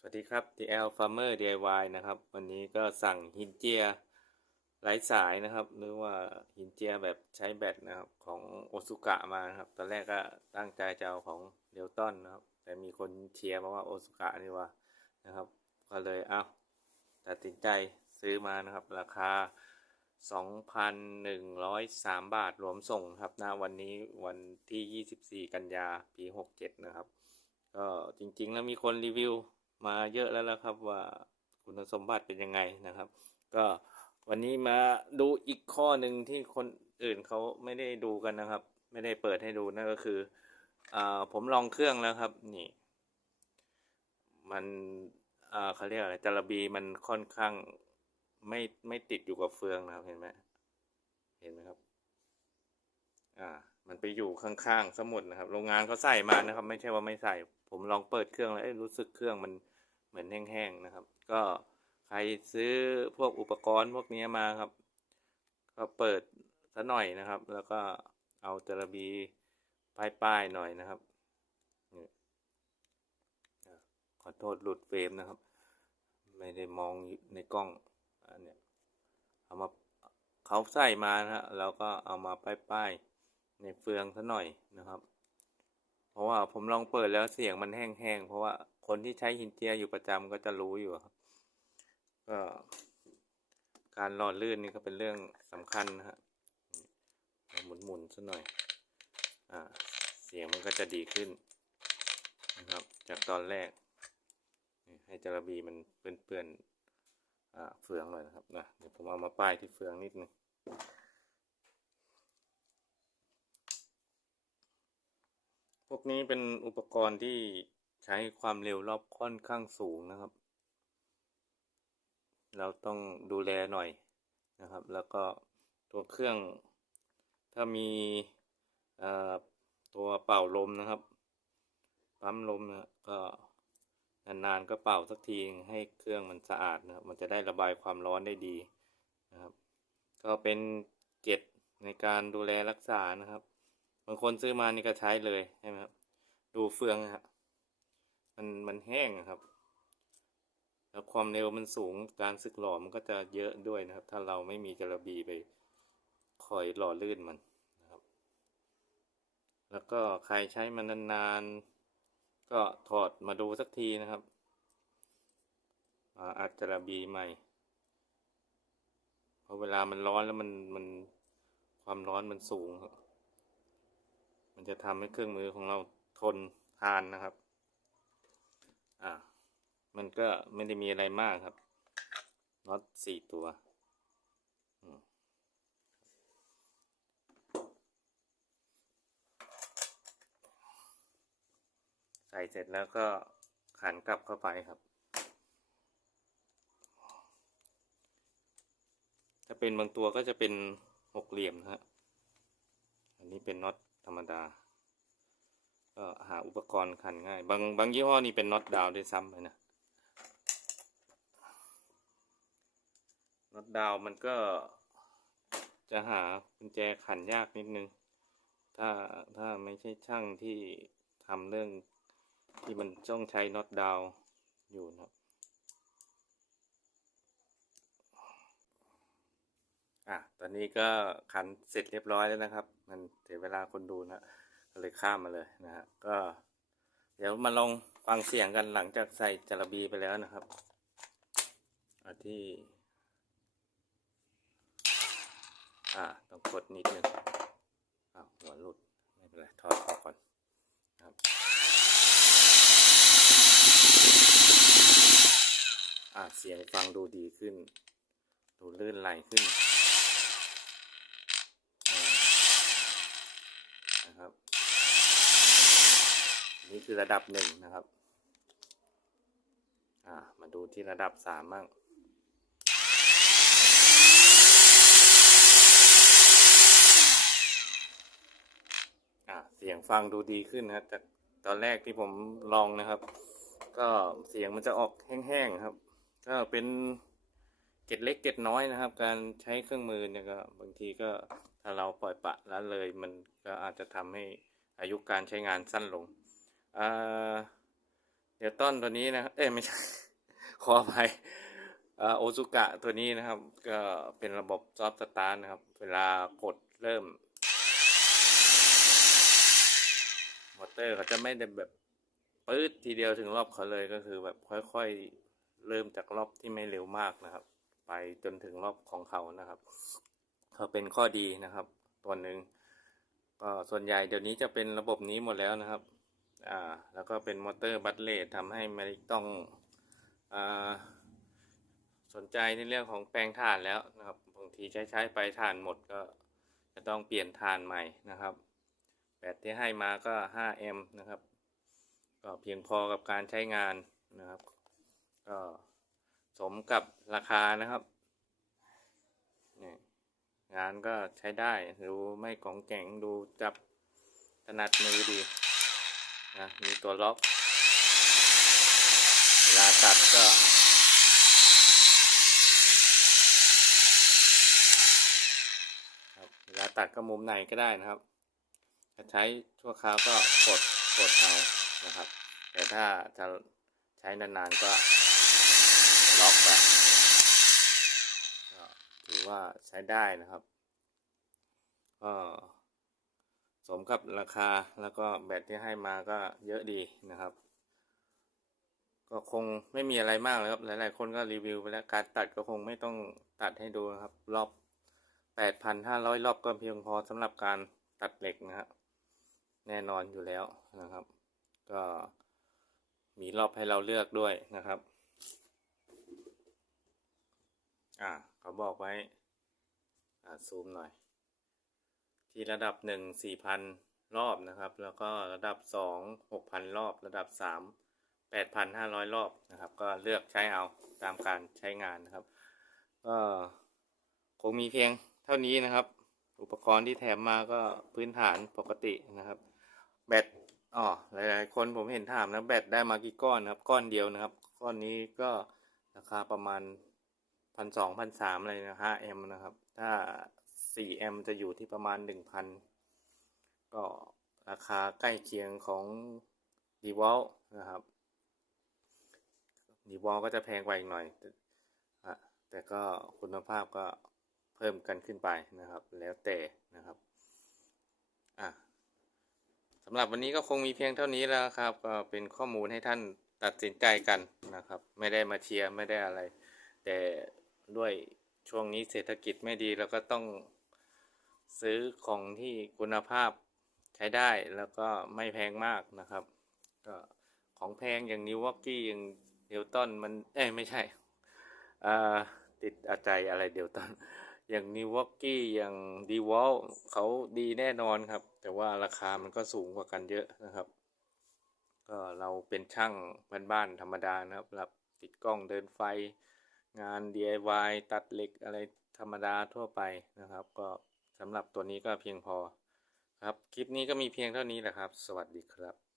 สวัสดีครับ TL Farmer DIY นะครับ วันนี้ก็สั่งหินเจียไร้สายนะครับ หรือว่าหินเจียแบบใช้แบตนะครับของโอซุกะมานะครับ ตอนแรกก็ตั้งใจจะเอาของเดลตันนะครับ แต่มีคนเชียร์มาว่าโอซุกะนี่ว่านะครับ ก็เลยเอาตัดสินใจซื้อมานะครับ ราคา 2,103 บาทรวมส่งครับณวันนี้วันที่ 24 กันยาปี 67 นะครับ ก็จริงๆแล้วมีคนรีวิว มาเยอะแล้วละครับว่าคุณสมบัติเป็นยังไงนะครับ ก็วันนี้มาดูอีกข้อหนึ่งที่คนอื่นเขาไม่ได้ดูกันนะครับ ไม่ได้เปิดให้ดูนั่นก็คืออ่าผมลองเครื่องแล้วครับนี่ มันอ่าเขาเรียกอะไรจาระบีมันค่อนข้างไม่ไม่ติดอยู่กับเฟืองนะครับเห็นไหมเห็นไหมครับ อ่า มันไปอยู่ข้างๆสมุดนะครับ โรงงานเขาใส่มานะครับ ไม่ใช่ว่าไม่ใส่ ผมลองเปิดเครื่องแล้วรู้สึกเครื่องมัน เหมือนแห้งๆนะครับ ก็ใครซื้อพวกอุปกรณ์พวกนี้มาครับ ก็เปิดซะหน่อยนะครับ แล้วก็เอาจระบีป้ายๆหน่อยนะครับขอโทษหลุดเฟรมนะครับ ไม่ได้มองในกล้องอันเนี้ยเอามาเขาใส่มานะฮะแล้วก็เอามาป้ายๆในเฟืองซะหน่อยนะครับ เพราะว่าผมลองเปิดแล้วเสียงมันแห้งๆเพราะว่า คนที่ใช้หินเจียอยู่ประจำก็จะรู้อยู่ครับ ก็การหล่อลื่นนี่ก็เป็นเรื่องสำคัญนะฮะเอาหมุนๆซะหน่อย อ่า เสียงมันก็จะดีขึ้นนะครับ จากตอนแรก ให้จระบีมันเปื้อนๆอ่าเฟืองหน่อยนะครับนะเดี๋ยวผมเอามาป้ายที่เฟืองนิดนึงพวกนี้เป็นอุปกรณ์ที่ ช้ความเร็วรอบค่อนข้างสูงนะครับ เราต้องดูแลหน่อยนะครับ แล้วก็ตัวเครื่อง ถ้ามีตัวเป่าลมนะครับ ปั๊มลมนะก็นานๆก็เป่าสักทีให้เครื่องมันสะอาดนะครับ มันจะได้ระบายความร้อนได้ดีนะครับ ก็เป็นเกร็ดในการดูแลรักษานะครับ บางคนซื้อมานี่ก็ใช้เลยใช่ไหมครับ ดูเฟืองนะฮะ มันมันแห้งอะครับแล้วความเร็วมันสูงการสึกหล่อมันก็จะเยอะด้วยนะครับ ถ้าเราไม่มีจระบีไปคอยหล่อลื่นมันนะครับ แล้วก็ใครใช้มันนานๆ ก็ถอดมาดูสักทีนะครับอ่าอัดจระบีใหม่เพราะเวลามันร้อนแล้วมันมันความร้อนมันสูงครับมันจะทำให้เครื่องมือของเราทนทานนะครับ อ่า มันก็ไม่ได้มีอะไรมากครับน็อตสี่ตัวใส่เสร็จแล้วก็ขันกลับเข้าไปครับ ถ้าเป็นบางตัวก็จะเป็นหกเหลี่ยมนะฮะ อันนี้เป็นน็อตธรรมดา ก็หาอุปกรณ์ขันง่าย บางบางยี่ห้อนี่เป็นน็อตดาวด้วยซ้ำเลยนะน็อตดาวมันก็จะหากุญแจขันยากนิดนึง ถ้าถ้าไม่ใช่ช่างที่ทำเรื่องที่มันต้องใช้น็อตดาวอยู่นะครับอะ ตอนนี้ก็ขันเสร็จเรียบร้อยแล้วนะครับ มันเสียเวลาคนดูนะ เลยข้ามมาเลยนะฮะก็ เดี๋ยวมาลองฟังเสียงกันหลังจากใส่จระบีไปแล้วนะครับอที่อ่าต้องกดนิดนึงอ้าวหัวหลุดไม่เป็นไรถอดออกก่อนนะครับอ่าเสียงฟังดูดีขึ้น ดูลื่นไหลขึ้นนะครับ นี่คือระดับหนึ่งนะครับ อ่า มาดูที่ระดับสามบ้างอ่าเสียงฟังดูดีขึ้นนะจากตอนแรกที่ผมลองนะครับ ก็เสียงมันจะออกแห้งๆครับ ก็เป็นเกร็ดเล็กเกร็ดน้อยนะครับ การใช้เครื่องมือเนี่ยก็บางทีก็ถ้าเราปล่อยปะละเลยมันก็อาจจะทำให้อายุการใช้งานสั้นลง เดี๋ยวต้นตัวนี้นะครับเอ้ยไม่ใช่ ขออภัยโอซุกะตัวนี้นะครับ ก็เป็นระบบซอฟต์สตาร์ทนะครับ เวลากดเริ่มมอเตอร์เขาจะไม่ได้แบบปื๊ดทีเดียวถึงรอบเขาเลยก็คือแบบค่อยๆ เริ่มจากรอบที่ไม่เร็วมากนะครับ ไปจนถึงรอบของเขานะครับเขาเป็นข้อดีนะครับ ตัวหนึ่งก็ส่วนใหญ่เดี๋ยวนี้จะเป็นระบบนี้หมดแล้วนะครับ อ่าแล้วก็เป็นมอเตอร์บัตเลททำให้ไม่ต้องอ่าสนใจในเรื่องของแปลงถ่านแล้วนะครับบางทีใช้ใช้ไปถ่านหมดก็จะต้องเปลี่ยนถ่านใหม่นะครับแบตที่ให้มาก็ 5 แอมป์นะครับ ก็เพียงพอกับการใช้งานนะครับ ก็สมกับราคานะครับนี่งานก็ใช้ได้ ดูไม่ของแข็งดูจับถนัดมือดี นะมีตัวล็อก เวลาตัดก็ครับเวลาตัดก็มุมไหนก็ได้นะครับจะใช้ชั่วคราวก็กดกดเอานะครับ แต่ถ้าจะใช้นานๆก็ล็อกไปก็ถือว่าใช้ได้นะครับก็ สมกับราคาแล้วก็แบตที่ให้มาก็เยอะดีนะครับ ก็คงไม่มีอะไรมากเลยครับ หลาย ๆ คนก็รีวิวไปแล้วการตัดก็คงไม่ต้องตัดให้ดูครับ รอบ 8,500 รอบก็เพียงพอสำหรับการตัดเหล็กนะครับแน่นอนอยู่แล้วนะครับ ก็มีรอบให้เราเลือกด้วยนะครับ อ่าเขาบอกไว้ อ่าซูมหน่อย ที่ระดับหนึ่งสี่พันรอบนะครับ แล้วก็ระดับสองหกพันรอบ ระดับสามแปดพันห้าร้อยรอบนะครับ ก็เลือกใช้เอาตามการใช้งานนะครับก็คงมีเพียงเท่านี้นะครับ อุปกรณ์ที่แถมมาก็พื้นฐานปกตินะครับ แบตอ๋อหลายๆ คนผมเห็นถามนะแบตได้มากี่ก้อนนะครับ ก้อนเดียวนะครับ ก้อนนี้ก็ราคาประมาณพันสองพันสามอะไรนะห้าแอมนะครับ ถ้า สี่แอมจะอยู่ที่ประมาณหนึ่งพันก็ราคาใกล้เคียงของดีวอลนะครับดีวอลก็จะแพงกว่าอีกหน่อยแต่อะแต่ก็คุณภาพก็เพิ่มกันขึ้นไปนะครับ แล้วแต่นะครับอะสำหรับวันนี้ก็คงมีเพียงเท่านี้แล้วครับ ก็เป็นข้อมูลให้ท่านตัดสินใจกันนะครับ ไม่ได้มาเชียร์ไม่ได้อะไร แต่ด้วยช่วงนี้เศรษฐกิจไม่ดีแล้วก็ต้อง ซื้อของที่คุณภาพใช้ได้แล้วก็ไม่แพงมากนะครับ ก็ของแพงอย่างนิววอกกี้อย่างเดลตันมันเอ้ไม่ใช่อ่าติดอาใจอะไรเดลตันอย่างนิววอกกี้อย่างดีวอลเขาดีแน่นอนครับ แต่ว่าราคามันก็สูงกว่ากันเยอะนะครับ ก็เราเป็นช่างบ้านๆธรรมดานะครับ รับติดกล้องเดินไฟงาน DIY ตัดเหล็กอะไรธรรมดาทั่วไปนะครับ ก็ สำหรับตัวนี้ก็เพียงพอครับ คลิปนี้ก็มีเพียงเท่านี้แหละครับ สวัสดีครับ